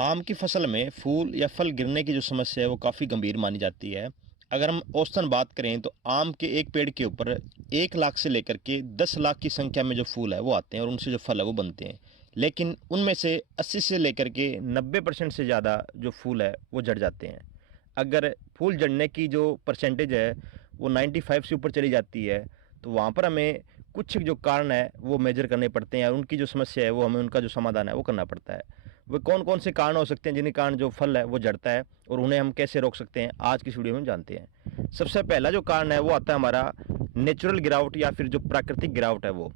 आम की फसल में फूल या फल गिरने की जो समस्या है वो काफ़ी गंभीर मानी जाती है। अगर हम औसतन बात करें तो आम के एक पेड़ के ऊपर 1 लाख से लेकर के 10 लाख की संख्या में जो फूल है वो आते हैं और उनसे जो फल है वो बनते हैं। लेकिन उनमें से 80 से लेकर के 90% से ज़्यादा जो फूल है वो झड़ जाते हैं। अगर फूल झड़ने की जो परसेंटेज है वो 95 से ऊपर चली जाती है तो वहाँ पर हमें कुछ जो कारण है वो मेजर करने पड़ते हैं और उनकी जो समस्या है वो हमें उनका जो समाधान है वो करना पड़ता है। वे कौन कौन से कारण हो सकते हैं जिनके कारण जो फल है वो झड़ता है और उन्हें हम कैसे रोक सकते हैं, आज की इस वीडियो में जानते हैं। सबसे पहला जो कारण है वो आता है हमारा नेचुरल गिरावट या फिर जो प्राकृतिक गिरावट है वो।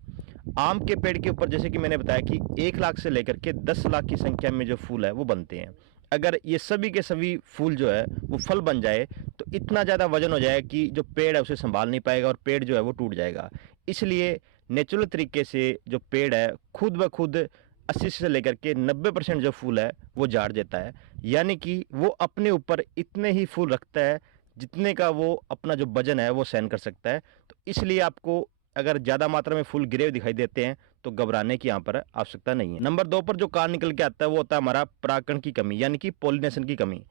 आम के पेड़ के ऊपर जैसे कि मैंने बताया कि 1 लाख से लेकर के 10 लाख की संख्या में जो फूल है वो बनते हैं। अगर ये सभी के सभी फूल जो है वो फल बन जाए तो इतना ज़्यादा वजन हो जाए कि जो पेड़ है उसे संभाल नहीं पाएगा और पेड़ जो है वो टूट जाएगा। इसलिए नेचुरल तरीके से जो पेड़ है खुद ब खुद 80 से लेकर के 90% जो फूल है वो झाड़ देता है। यानी कि वो अपने ऊपर इतने ही फूल रखता है जितने का वो अपना जो वजन है वो सहन कर सकता है। तो इसलिए आपको अगर ज़्यादा मात्रा में फूल गिरे हुए दिखाई देते हैं तो घबराने की यहाँ पर आवश्यकता नहीं है। नंबर 2 पर जो कारण निकल के आता है वो होता है हमारा परागण की कमी यानी कि पॉलिनेशन की कमी।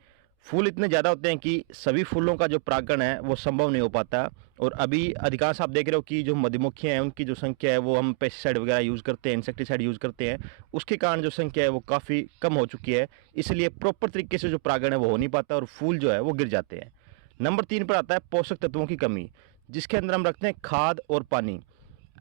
फूल इतने ज़्यादा होते हैं कि सभी फूलों का जो परागण है वो संभव नहीं हो पाता और अभी अधिकांश आप देख रहे हो कि जो मधुमक्खियाँ हैं उनकी जो संख्या है वो हम पेस्टिसाइड वगैरह यूज़ करते हैं, इंसेक्टिसाइड यूज़ करते हैं, उसके कारण जो संख्या है वो काफ़ी कम हो चुकी है। इसलिए प्रॉपर तरीके से जो परागण है वो हो नहीं पाता और फूल जो है वो गिर जाते हैं। नंबर 3 पर आता है पोषक तत्वों की कमी, जिसके अंदर हम रखते हैं खाद और पानी।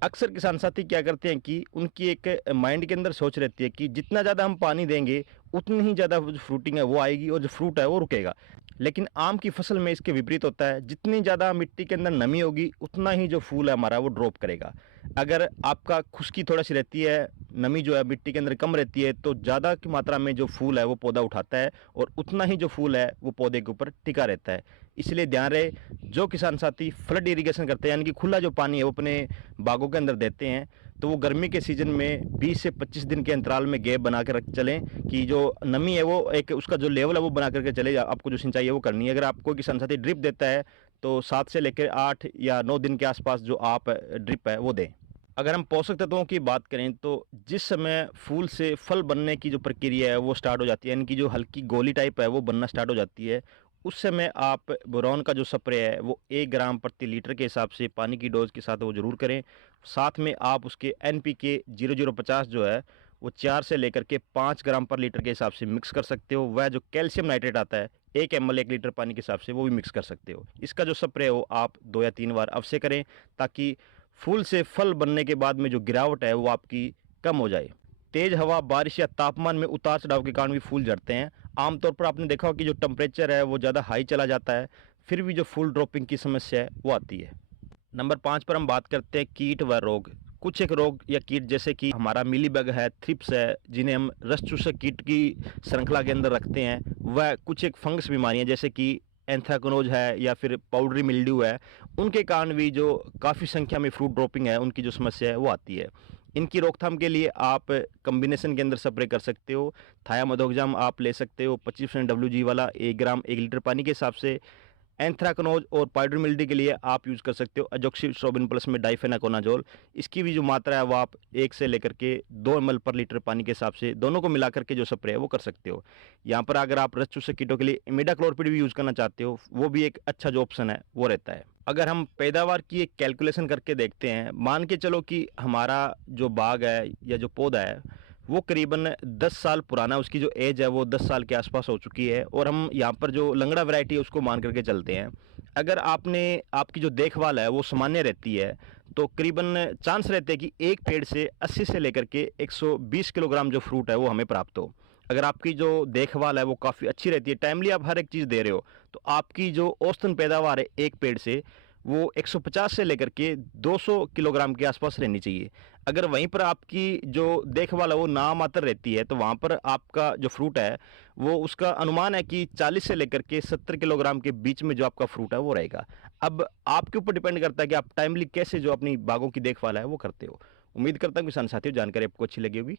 अक्सर किसान साथी क्या करते हैं कि उनकी एक माइंड के अंदर सोच रहती है कि जितना ज़्यादा हम पानी देंगे उतनी ही ज़्यादा जो फ्रूटिंग है वो आएगी और जो फ्रूट है वो रुकेगा। लेकिन आम की फसल में इसके विपरीत होता है, जितनी ज़्यादा मिट्टी के अंदर नमी होगी उतना ही जो फूल है हमारा वो ड्रॉप करेगा। अगर आपका खुश्की थोड़ा सी रहती है, नमी जो है मिट्टी के अंदर कम रहती है तो ज़्यादा की मात्रा में जो फूल है वो पौधा उठाता है और उतना ही जो फूल है वो पौधे के ऊपर टिका रहता है। इसलिए ध्यान रहे, जो किसान साथी फ्लड इरिगेशन करते हैं यानी कि खुला जो पानी है वो अपने बागों के अंदर देते हैं तो वो गर्मी के सीजन में 20 से 25 दिन के अंतराल में गैप बना के रख चलें कि जो नमी है वो एक उसका जो लेवल है वो बना करके चले। आपको जो सिंचाई है वो करनी है। अगर आपको किसान साथी ड्रिप देता है तो 7 से लेकर 8 या 9 दिन के आसपास जो आप ड्रिप है वो दें। अगर हम पोषक तत्वों की बात करें तो जिस समय फूल से फल बनने की जो प्रक्रिया है वो स्टार्ट हो जाती है यानी कि जो हल्की गोली टाइप है वो बनना स्टार्ट हो जाती है, उस समय आप बोरॉन का जो स्प्रे है वो 1 ग्राम प्रति लीटर के हिसाब से पानी की डोज के साथ वो ज़रूर करें। साथ में आप उसके NPK 0050 जो है वो 4 से लेकर के 5 ग्राम पर लीटर के हिसाब से मिक्स कर सकते हो। वह जो कैल्शियम नाइट्रेट आता है 1 ml 1 लीटर पानी के हिसाब से वो भी मिक्स कर सकते हो। इसका जो स्प्रे है वो आप 2 या 3 बार अवश्य करें ताकि फूल से फल बनने के बाद में जो गिरावट है वो आपकी कम हो जाए। तेज हवा, बारिश या तापमान में उतार चढ़ाव के कारण भी फूल झड़ते हैं। आमतौर पर आपने देखा हो कि जो टेम्परेचर है वो ज़्यादा हाई चला जाता है, फिर भी जो फूल ड्रॉपिंग की समस्या है वो आती है। नंबर 5 पर हम बात करते हैं कीट व रोग। कुछ एक रोग या कीट जैसे कि हमारा मिलीबग है, थ्रिप्स है, जिन्हें हम रस चूसक कीट की श्रृंखला के अंदर रखते हैं, वह कुछ एक फंगस बीमारियां जैसे कि एंथ्राकनोज है या फिर पाउडरी मिल्ड्यू है, उनके कारण भी जो काफ़ी संख्या में फ्रूट ड्रॉपिंग है उनकी जो समस्या है वो आती है। इनकी रोकथाम के लिए आप कॉम्बिनेशन के अंदर स्प्रे कर सकते हो। थायामोथोक्साम आप ले सकते हो 25% WG वाला 1 ग्राम 1 लीटर पानी के हिसाब से। एंथ्राकनोज और पाउडर मिल्ड्यू के लिए आप यूज़ कर सकते हो अजोक्सिस्ट्रोबिन प्लस में डाइफेनाकोनाजोल। इसकी भी जो मात्रा है वो आप 1 से लेकर के 2 ml पर लीटर पानी के हिसाब से दोनों को मिला करके जो स्प्रे है वो कर सकते हो। यहाँ पर अगर आप रस चूसक कीटों के लिए इमिडाक्लोरपिड भी यूज़ करना चाहते हो वो भी एक अच्छा जो ऑप्शन है वो रहता है। अगर हम पैदावार की एक कैलकुलेशन करके देखते हैं, मान के चलो कि हमारा जो बाग है या जो पौधा है वो करीबन 10 साल पुराना, उसकी जो एज है वो 10 साल के आसपास हो चुकी है और हम यहाँ पर जो लंगड़ा वैरायटी है उसको मान करके चलते हैं। अगर आपकी जो देखभाल है वो सामान्य रहती है तो करीबन चांस रहते हैं कि एक पेड़ से 80 से लेकर के 120 किलोग्राम जो फ्रूट है वो हमें प्राप्त हो। अगर आपकी जो देखभाल है वो काफ़ी अच्छी रहती है, टाइमली आप हर एक चीज़ दे रहे हो, तो आपकी जो औसतन पैदावार है एक पेड़ से वो 150 से लेकर के 200 किलोग्राम के आसपास रहनी चाहिए। अगर वहीं पर आपकी जो देखभाल है वो नामात्र रहती है तो वहाँ पर आपका जो फ्रूट है वो उसका अनुमान है कि 40 से लेकर के 70 किलोग्राम के बीच में जो आपका फ्रूट है वो रहेगा। अब आपके ऊपर डिपेंड करता है कि आप टाइमली कैसे जो अपनी बागों की देखभाल है वो करते हो। उम्मीद करता हूँ किसान साथियों जानकारी आपको अच्छी लगी होगी।